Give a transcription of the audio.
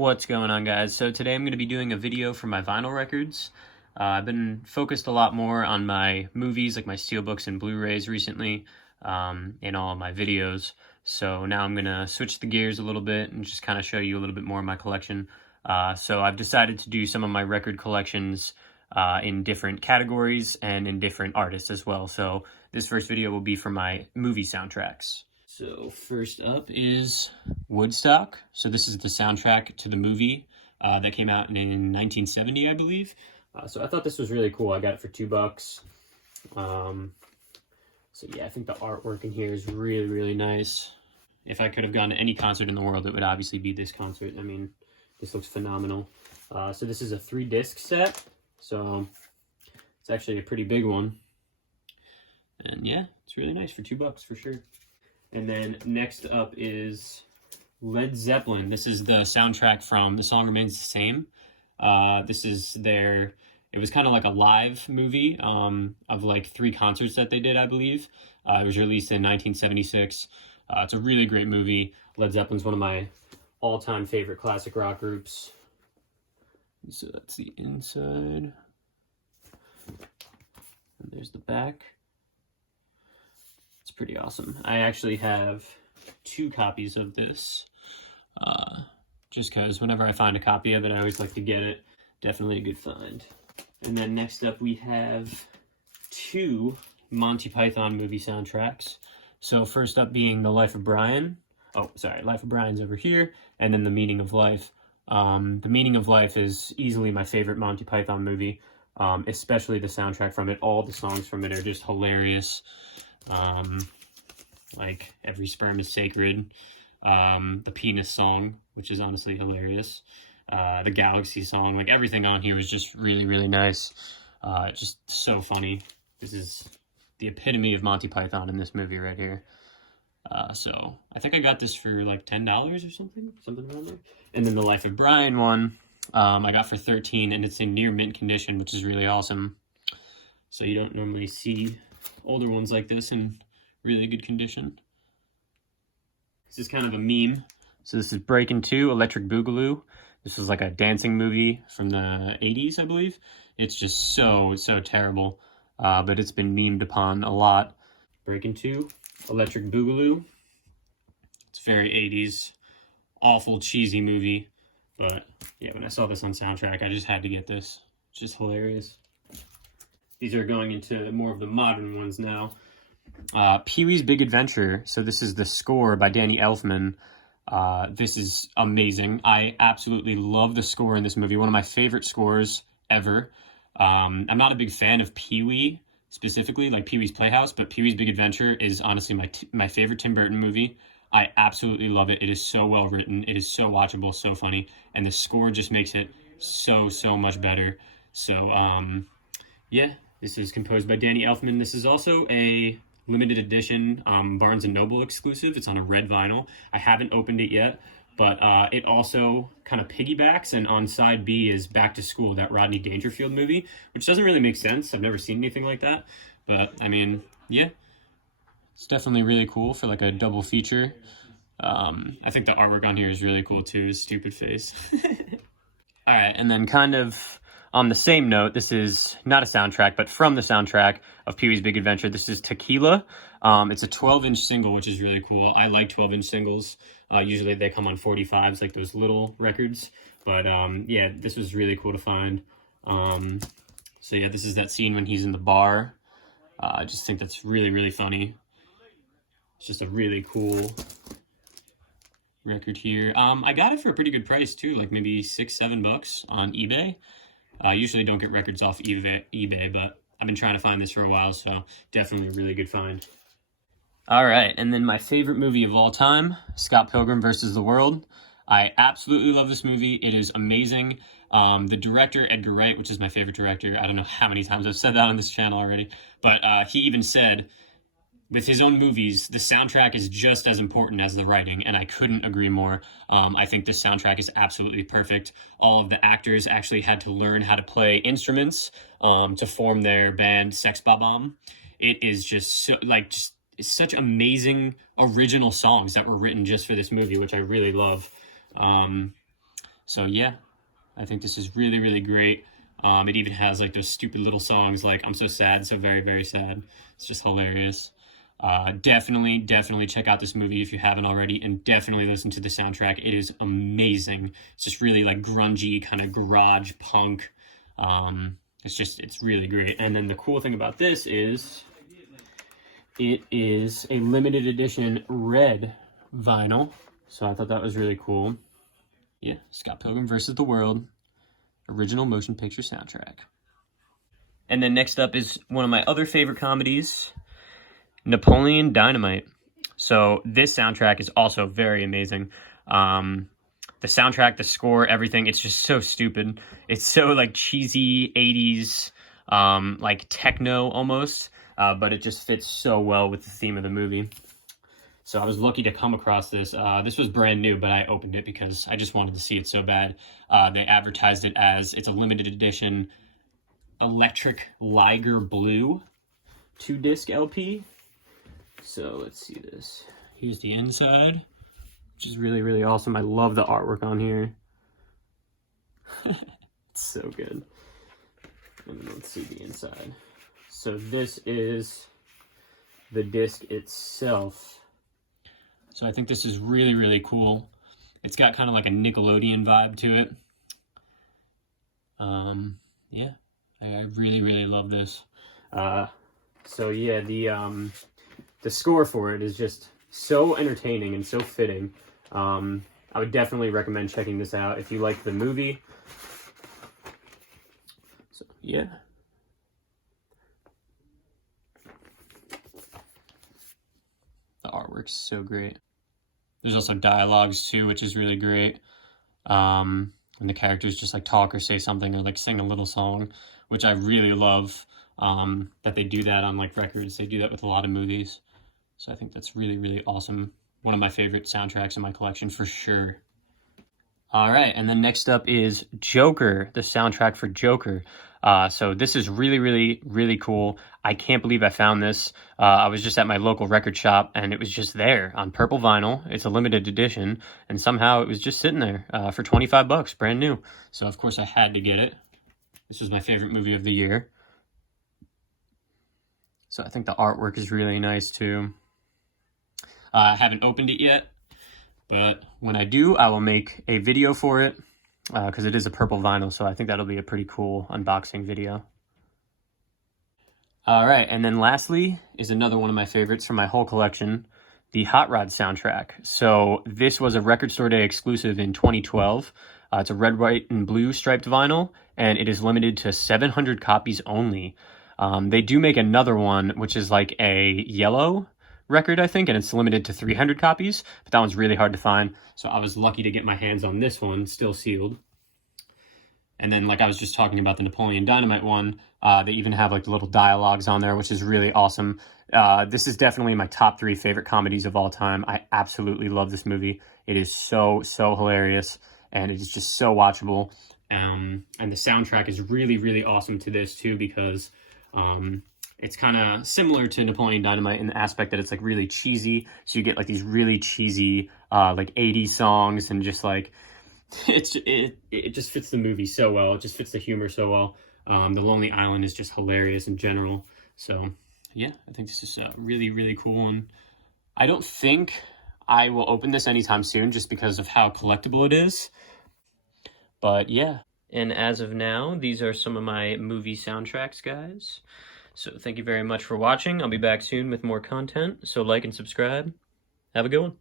What's going on, guys? So today I'm going to be doing a video for my vinyl records. I've been focused a lot more on my movies, like my steelbooks and Blu-rays recently, in all of my videos. So now I'm going to switch the gears a little bit and just kind of show you a little bit more of my collection. So I've decided to do some of my record collections in different categories and in different artists as well. So this first video will be for my movie soundtracks. So first up is Woodstock. So this is the soundtrack to the movie that came out in 1970, I believe. So I thought this was really cool. I got it for $2. So yeah, I think the artwork in here is really, really nice. If I could have gone to any concert in the world, it would obviously be this concert. I mean, this looks phenomenal. So this is a 3-disc set. So it's actually a pretty big one. And yeah, it's really nice for $2 for sure. And then next up is Led Zeppelin. This is the soundtrack from The Song Remains the Same. This is it was kind of like a live movie of like 3 concerts that they did, I believe. It was released in 1976. It's a really great movie. Led Zeppelin's one of my all-time favorite classic rock groups. So that's the inside. And there's the back. It's pretty awesome. I actually have 2 copies of this, just because whenever I find a copy of it, I always like to get it. Definitely a good find. And then next up, we have 2 Monty Python movie soundtracks. So first up being The Life of Brian. Oh, sorry, Life of Brian's over here. And then The Meaning of Life. The Meaning of Life is easily my favorite Monty Python movie, especially the soundtrack from it. All the songs from it are just hilarious. Like Every Sperm is Sacred, the Penis song, which is honestly hilarious, the Galaxy song, like everything on here is just really, really nice. Just so funny. This is the epitome of Monty Python in this movie right here. So I think I got this for like $10 or something around there. And then the Life of Brian one, I got for $13, and it's in near mint condition, which is really awesome. So you don't normally see older ones like this in really good condition. This is kind of a meme. So this is Breakin' 2, Electric Boogaloo. This was like a dancing movie from the 80s, I believe. It's just so terrible, but it's been memed upon a lot. Breakin' 2, Electric Boogaloo. It's very 80s, awful, cheesy movie. But yeah, when I saw this on soundtrack, I just had to get this. It's just hilarious. These are going into more of the modern ones now. Peewees Big Adventure. So this is the score by Danny Elfman. This is amazing. I absolutely love the score in this movie. One of my favorite scores ever. I'm not a big fan of Pee-wee, specifically, like Pee-wee's Playhouse, but Pee-wee's Big Adventure is honestly my favorite Tim Burton movie. I absolutely love it. It is so well written. It is so watchable, so funny. And the score just makes it so much better. So, yeah. This is composed by Danny Elfman. This is also a limited edition Barnes & Noble exclusive. It's on a red vinyl. I haven't opened it yet, but it also kind of piggybacks, and on side B is Back to School, that Rodney Dangerfield movie, which doesn't really make sense. I've never seen anything like that. But, I mean, yeah. It's definitely really cool for like a double feature. I think the artwork on here is really cool too, his stupid face. All right, and then kind of on the same note, this is not a soundtrack, but from the soundtrack of Pee-wee's Big Adventure. This is Tequila. It's a 12-inch single, which is really cool. I like 12-inch singles. Usually they come on 45s, like those little records. But yeah, this was really cool to find. So yeah, this is that scene when he's in the bar. I just think that's really, really funny. It's just a really cool record here. I got it for a pretty good price too, like maybe $6-7 on eBay. I usually don't get records off eBay, but I've been trying to find this for a while, so definitely a really good find. All right, and then my favorite movie of all time, Scott Pilgrim versus the World. I absolutely love this movie. It is amazing. The director, Edgar Wright, which is my favorite director, I don't know how many times I've said that on this channel already, but he even said, with his own movies, the soundtrack is just as important as the writing, and I couldn't agree more. I think this soundtrack is absolutely perfect. All of the actors actually had to learn how to play instruments to form their band Sex Bob-omb. It is just so, such amazing original songs that were written just for this movie, which I really love. So yeah, I think this is really, really great. It even has like those stupid little songs like I'm so sad, so very, very sad. It's just hilarious. Definitely check out this movie if you haven't already, and definitely listen to the soundtrack. It is amazing. It's just really like grungy, kind of garage punk. It's really great. And then the cool thing about this is it is a limited edition red vinyl. So I thought that was really cool. Yeah, Scott Pilgrim versus the World, original motion picture soundtrack. And then next up is one of my other favorite comedies, Napoleon Dynamite. So this soundtrack is also very amazing. The soundtrack, the score, everything, it's just so stupid. It's so like cheesy 80s, like techno almost, but it just fits so well with the theme of the movie. So I was lucky to come across this. This was brand new, but I opened it because I just wanted to see it so bad. They advertised it as it's a limited edition Electric Liger Blue 2-disc LP. So let's see this. Here's the inside, which is really, really awesome. I love the artwork on here. It's so good. And then let's see the inside. So this is the disc itself. So I think this is really, really cool. It's got kind of like a Nickelodeon vibe to it. Yeah, I really, really love this. So yeah, the score for it is just so entertaining and so fitting. I would definitely recommend checking this out if you like the movie. So yeah. The artwork's so great. There's also dialogues too, which is really great. And the characters just like talk or say something or like sing a little song, which I really love. That they do that on like records. They do that with a lot of movies. So I think that's really, really awesome. One of my favorite soundtracks in my collection for sure. All right, and then next up is Joker, the soundtrack for Joker. So this is really, really, really cool. I can't believe I found this. I was just at my local record shop, and it was just there on purple vinyl. It's a limited edition, and somehow it was just sitting there for 25 bucks, brand new. So of course I had to get it. This was my favorite movie of the year. So I think the artwork is really nice too. I haven't opened it yet, but when I do, I will make a video for it because it is a purple vinyl, so I think that'll be a pretty cool unboxing video. All right, and then lastly is another one of my favorites from my whole collection, the Hot Rod soundtrack. So this was a Record Store Day exclusive in 2012. It's a red, white, and blue striped vinyl, and it is limited to 700 copies only. They do make another one, which is like a yellow record, I think, and it's limited to 300 copies, but that one's really hard to find. So I was lucky to get my hands on this one, still sealed. And then, like I was just talking about the Napoleon Dynamite one, they even have like the little dialogues on there, which is really awesome. This is definitely my top 3 favorite comedies of all time. I absolutely love this movie. It is so, so hilarious, and it is just so watchable. And the soundtrack is really, really awesome to this too, because it's kind of similar to Napoleon Dynamite in the aspect that it's like really cheesy. So you get like these really cheesy like 80s songs, and just like it just fits the movie so well. It just fits the humor so well. The Lonely Island is just hilarious in general. So yeah, I think this is a really, really cool one. I don't think I will open this anytime soon just because of how collectible it is. But yeah. And as of now, these are some of my movie soundtracks, guys. So thank you very much for watching. I'll be back soon with more content. So like and subscribe. Have a good one.